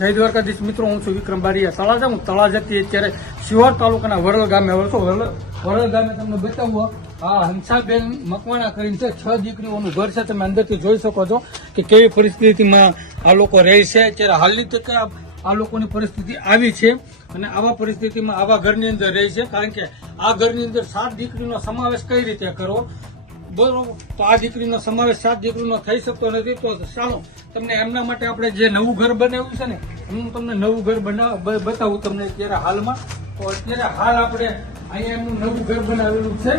જય દ્વારકાધીશ મિત્રો, હું છું વિક્રમ બારીયા તળાજા. હું તળાજાથી અત્યારે શિહોર તાલુકાના વરલ ગામે આવ્યો છું. વરલ ગામે તમને બતાવું, આ હંસાબેન મકવાણા કરીને છે. 6 દીકરીઓનું ઘર છે. તમે અંદરથી જોઈ શકો છો કે કેવી પરિસ્થિતિમાં આ લોકો રહે છે. અત્યારે હાલની તકે આ લોકોની પરિસ્થિતિ આવી છે અને આવા પરિસ્થિતિમાં આવા ઘરની અંદર રહે છે. કારણ કે આ ઘરની અંદર 7 દીકરીનો સમાવેશ કઈ રીતે કરવો, બરોબર? તો આ દીકરીનો સમાવેશ 7 દીકરીનો થઈ શકતો નથી. તો ચાલો તમને એમના માટે આપણે જે નવું ઘર બનાવ્યું છે ને, હું તમને નવું ઘર બતાવું તમને અત્યારે હાલમાં. તો અત્યારે હાલ આપણે અહીંયા એમનું નવું ઘર બનાવેલું છે.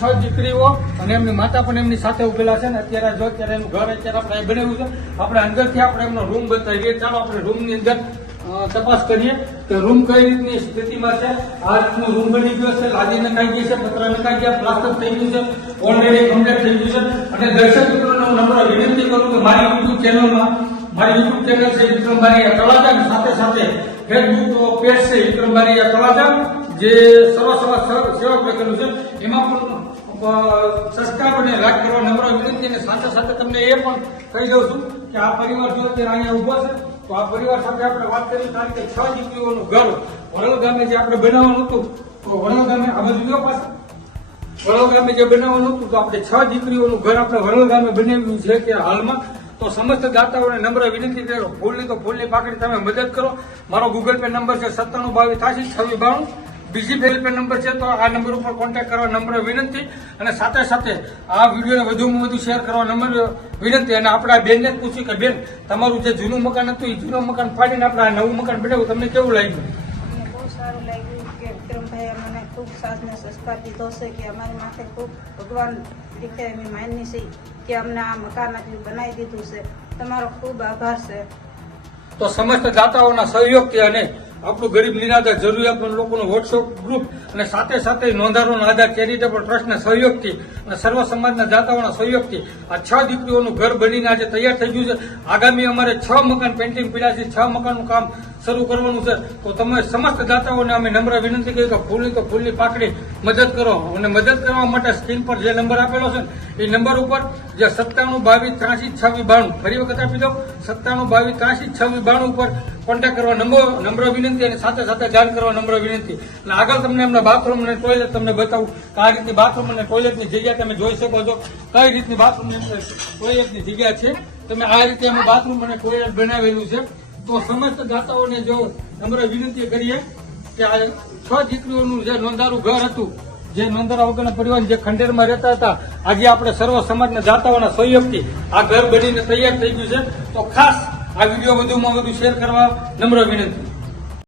6 દીકરીઓ અને એમની માતા પણ એમની સાથે ઉભેલા છે ને. અત્યારે જો અત્યારે એનું ઘર અત્યારે આપણે બનાવ્યું છે. આપણે અંદરથી આપણે એમનો રૂમ બતાવીએ. ચાલો આપણે રૂમની અંદર તપાસ કરીએ કે રૂમ કઈ રીતની સ્થિતિમાં છે. આ રીતનું રૂમ બની ગયો છે, લાદી નખાઈ ગઈ છે, પતરા નખાઈ ગયા, પ્લાસ્ટર થઈ ગયું છે, ઓલરેડી કમ્પ્લીટ થઈ ગયું છે. અને દર્શક મિત્રોને હું નમ્ર વિનંતી કરું કે મારી યુટ્યુબ ચેનલ છે વિક્રમ બારીયા તળાજા, સાથે સાથે ફેસબુક પેજ છે વિક્રમ બારીયા તળાજા, જે સેવા લખેલું છે. એમાં પણ સબસ્ક્રાઇબ અને લાઈક કરવા નમ્ર વિનંતી. અને સાથે સાથે તમને એ પણ કહી દઉં છું કે આ પરિવાર જો અત્યારે અહીંયા ઉભો છે, તો આ પરિવાર સાથે આપણે વાત કરી. કારણ કે 6 દીકરીઓનું ઘર વરલ ગામે જે આપણે બનાવવાનું હતું, તો વરલ ગામે આ બાજુ પાસે વરલ ગામે જે બનાવવાનું હતું, તો આપણે 6 દીકરીઓનું ઘર આપણે વરલ ગામે બનાવ્યું છે કે હાલમાં. તો સમસ્ત દાતાઓને નમ્ર વિનંતી કરો, ફૂલની તો ફૂલની પાકડી તમે મદદ કરો. મારો ગૂગલ પે નંબર છે 9722882692. બીજી ફેલ પે નંબર છે, તો આ નંબર ઉપર કોન્ટેક્ટ કરવા નમ્ર વિનંતી. અને સાથે સાથે આ વિડીયોને વધુમાં વધુ શેર કરવા નમ્ર વિનંતી. અને આપણે આ બેનને જ પૂછ્યું કે બેન, તમારું જે જૂનું મકાન હતું એ જૂનું મકાન ફાડીને આપણે આ નવું મકાન બનાવ્યું, તમને કેવું લાગ્યું? અમને બહુ સારું લાગ્યું કે વિક્રમભાઈ અમને ખૂબ સાથ ને સહકાર દીધો છે કે અમારી માથે ખૂબ ભગવાન રીતે અમે માનની છે કે અમને આ મકાન આટલું બનાવી દીધું છે. તમારો ખૂબ આભાર છે. તો સમસ્ત દાતાઓના સહયોગથી અને આપણું ગરીબ નિરાધાર જરૂરિયાતમંદ લોકોનું વોટ્સઅપ ગ્રુપ અને સાથે સાથે નોંધારોના આધાર ચેરિટેબલ ટ્રસ્ટના સહયોગથી અને સર્વ સમાજના દાતાઓના સહયોગથી આ 6 દીકરીઓનું ઘર બનીને આજે તૈયાર થઈ ગયું છે. આગામી અમારે 6 મકાન પેન્ટિંગ પીડા છે, 6 મકાનનું કામ શરૂ કરવાનું છે. તો તમે સમસ્ત દાતાઓને અમે નમ્ર વિનંતી કરી કે ફૂલની તો ફૂલની પાકડી મદદ કરો. અને મદદ કરવા માટે સ્ક્રીન પર જે નંબર આપેલો છે એ નંબર ઉપર જે 9722832692, ફરી વખત આપી દો, 9722832692 ઉપર કોન્ટેક્ટ કરવા નમ્ર વિનંતી. અને સાથે સાથે જાણ કરવા નમ્ર વિનંતી. અને આગળ તમને એમના બાથરૂમ અને ટોયલેટ તમને બતાવું કે આ રીતની બાથરૂમ અને ટોયલેટની જગ્યા તમે જોઈ શકો છો. કઈ રીતની બાથરૂમ અને ટોયલેટની જગ્યા છે. તમે આ રીતે એમનું બાથરૂમ અને ટોયલેટ બનાવેલું છે. તો સમસ્ત દાતાઓને જો નમ્ર વિનંતી કરીએ કે આ 6 દીકરીઓનું જે નોંધારું ઘર હતું, જે નોંધારા વગરના પરિવાર જે ખંડેરમાં રહેતા હતા, આજે આપણે સર્વ સમાજના દાતાઓના સહયોગથી આ ઘર બનીને તૈયાર થઈ ગયું છે. તો ખાસ આ વિડીયો વધુમાં વધુ શેર કરવા નમ્ર વિનંતી.